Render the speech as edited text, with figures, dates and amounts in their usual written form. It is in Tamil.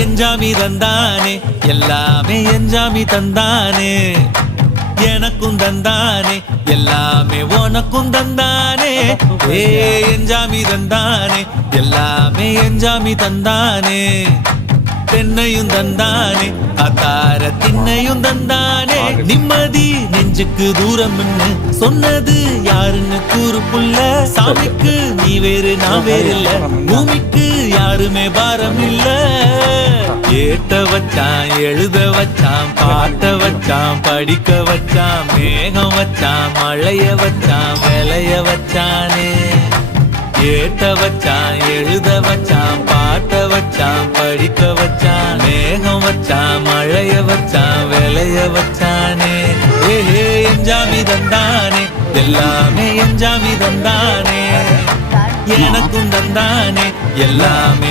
எஞ்சாமி தந்தானே எல்லாமே எஞ்சாமி தந்தானே எனக்கும் தந்தானே எல்லாமே உனக்கும் தந்தானே ஏ எஞ்சாமி தந்தானே எல்லாமே எஞ்சாமி தந்தானே தென்னையும் தந்தானே அத்தார திண்ணையும் தந்தானே நிம்மதி நெஞ்சுக்கு தூரம் சொன்னது யாருன்னு கூறு புள்ள சாமிக்கு நீ வேறு நான் வேறு இல்ல பூமிக்கு யாருமே பாரம் இல்ல ஏத்த வச்சான் எழுத வச்சான் பாட்ட வச்சான் படிக்க வச்சான் மேகம் வச்சான் மழைய வச்சான் விளைய வச்சானே ஏத்த வச்சான் எழுத வச்சான் பாட்ட வச்சான் படிக்க வச்சான் மேகம் வச்சான் மழைய வச்சான் விளைய வச்சானே ஏ எஞ்சாமி தந்தானே எல்லாமே எஞ்சாமி தந்தானே எனக்கும் தந்தானே எல்லாமே